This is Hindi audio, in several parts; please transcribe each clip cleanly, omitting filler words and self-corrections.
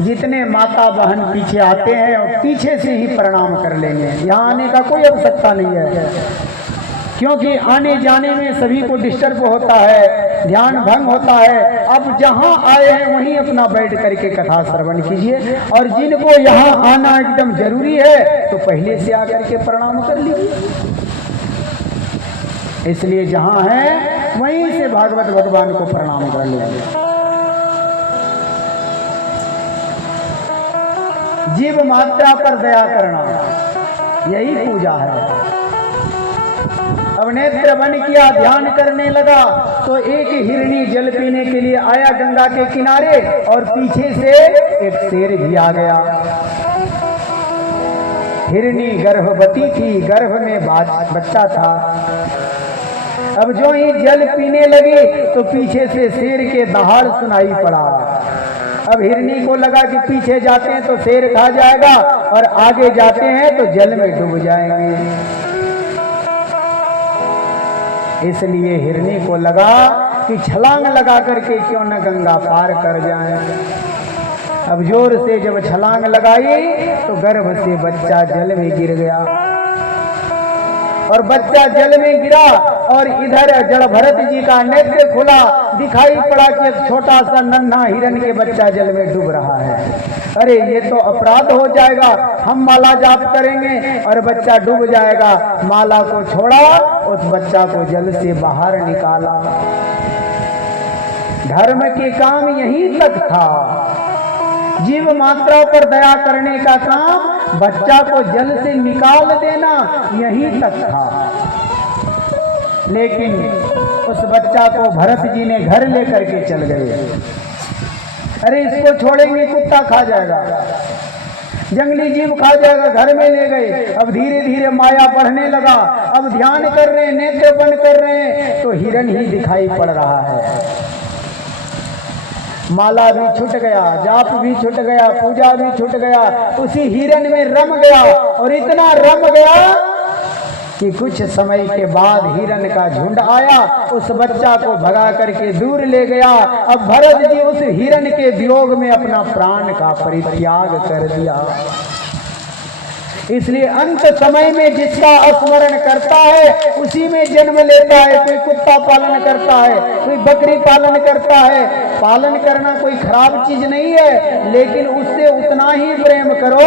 जितने माता बहन पीछे आते हैं और पीछे से ही प्रणाम कर लेंगे, यहाँ आने का कोई आवश्यकता नहीं है, क्योंकि आने जाने में सभी को डिस्टर्ब होता है, ध्यान भंग होता है। अब जहाँ आए हैं वहीं अपना बैठ करके कथा श्रवण कीजिए, और जिनको यहाँ आना एकदम जरूरी है तो पहले से आकर के प्रणाम कर लीजिए। इसलिए जहाँ है वहीं से भागवत भगवान को प्रणाम कर लीजिए। जीव मात्रा पर दया करना, यही पूजा है। अब नेत्र बन किया, ध्यान करने लगा तो एक हिरनी जल पीने के लिए आया गंगा के किनारे, और पीछे से एक शेर भी आ गया। हिरनी गर्भवती थी, गर्भ में बच्चा था। अब जो ही जल पीने लगी तो पीछे से शेर के दहाड़ सुनाई पड़ा। अब हिरनी को लगा कि पीछे जाते हैं तो शेर खा जाएगा, और आगे जाते हैं तो जल में डूब जाएंगे। इसलिए हिरनी को लगा कि छलांग लगा करके क्यों न गंगा पार कर जाएं। अब जोर से जब छलांग लगाई तो गर्भ से बच्चा जल में गिर गया, और बच्चा जल में गिरा, और इधर जड़ भरत जी का नेत्र खुला, दिखाई पड़ा कि एक छोटा सा नन्हा हिरन के बच्चा जल में डूब रहा है। अरे ये तो अपराध हो जाएगा, हम माला जाप करेंगे और बच्चा डूब जाएगा। माला को छोड़ा, उस बच्चा को जल से बाहर निकाला। धर्म के काम यहीं तक था, जीव मात्रा पर दया करने का काम बच्चा को जल से निकाल देना यहीं तक था। लेकिन उस बच्चा को भरत जी ने घर लेकर के चल गए। अरे इसको छोड़ेंगे कुत्ता खा जाएगा, जंगली जीव खा जाएगा, घर में ले गए। अब धीरे धीरे माया बढ़ने लगा, अब ध्यान कर रहे हैं, नेत्र बंद कर रहे हैं तो हिरन ही दिखाई पड़ रहा है। माला भी छूट गया, जाप भी छूट गया, पूजा भी छूट गया, उसी हिरन में रम गया, और इतना रम गया कि कुछ समय के बाद हिरन का झुंड आया, उस बच्चा को भगा करके दूर ले गया। अब भरत जी उस हिरन के वियोग में अपना प्राण का परित्याग कर दिया। इसलिए अंत समय में जिसका स्मरण करता है उसी में जन्म लेता है। कोई कुत्ता पालन करता है, कोई बकरी पालन करता है। पालन करना कोई खराब चीज नहीं है, लेकिन उससे उतना ही प्रेम करो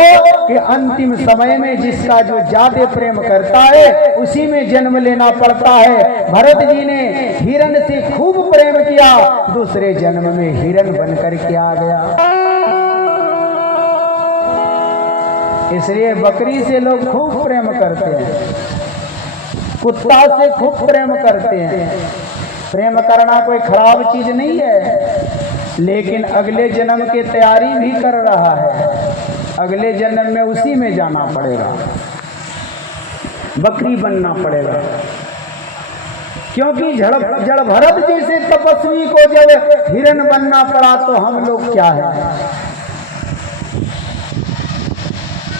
कि अंतिम समय में जिसका जो ज्यादा प्रेम करता है उसी में जन्म लेना पड़ता है। भरत जी ने हिरन से खूब प्रेम किया, दूसरे जन्म में हिरन बनकर के आ गया। इसलिए बकरी से लोग खूब प्रेम करते हैं, कुत्ता से खूब प्रेम करते हैं। प्रेम करना कोई खराब चीज नहीं है, लेकिन अगले जन्म की तैयारी भी कर रहा है। अगले जन्म में उसी में जाना पड़ेगा, बकरी बनना पड़ेगा। क्योंकि जड़ भरत जैसे तपस्वी को जब हिरन बनना पड़ा तो हम लोग क्या है।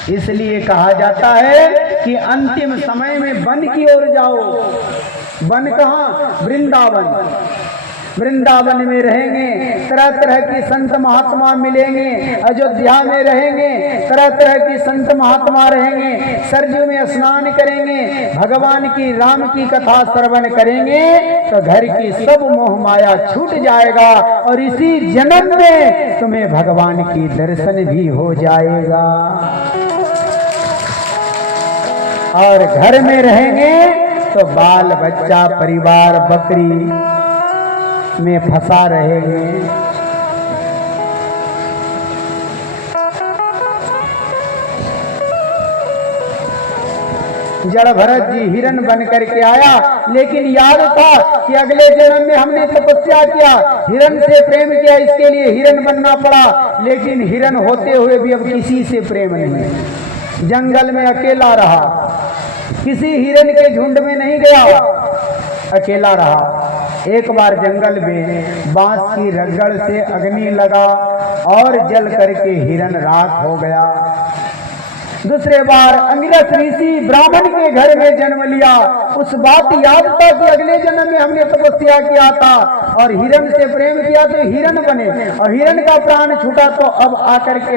इसलिए कहा जाता है कि अंतिम समय में वन की ओर जाओ। वन कहाँ? वृंदावन। वृंदावन में रहेंगे, तरह तरह के संत महात्मा मिलेंगे। अयोध्या में रहेंगे, तरह तरह के संत महात्मा रहेंगे। सरयू में स्नान करेंगे, भगवान की राम की कथा श्रवण करेंगे, तो घर की सब मोह माया छूट जाएगा, और इसी जन्म में तुम्हें भगवान की दर्शन भी हो जाएगा। और घर में रहेंगे तो बाल बच्चा परिवार बकरी में फंसा रहेंगे। जड़ भरत जी हिरन बन करके आया, लेकिन याद था कि अगले जन्म में हमने तपस्या किया, हिरन से प्रेम किया, इसके लिए हिरन बनना पड़ा। लेकिन हिरन होते हुए भी अब किसी से प्रेम नहीं, जंगल में अकेला रहा, किसी हिरन के झुंड में नहीं गया, अकेला रहा। एक बार जंगल में बांस की रगड़ से अग्नि लगा और जल करके हिरन राख हो गया। दूसरे बार अंगिरस ऋषि ब्राह्मण के घर में जन्म लिया। उस बात याद था कि अगले जन्म में हमने तपस्या किया था और हिरण से प्रेम किया तो हिरण बने, और हिरण का प्राण छूटा तो अब आकर के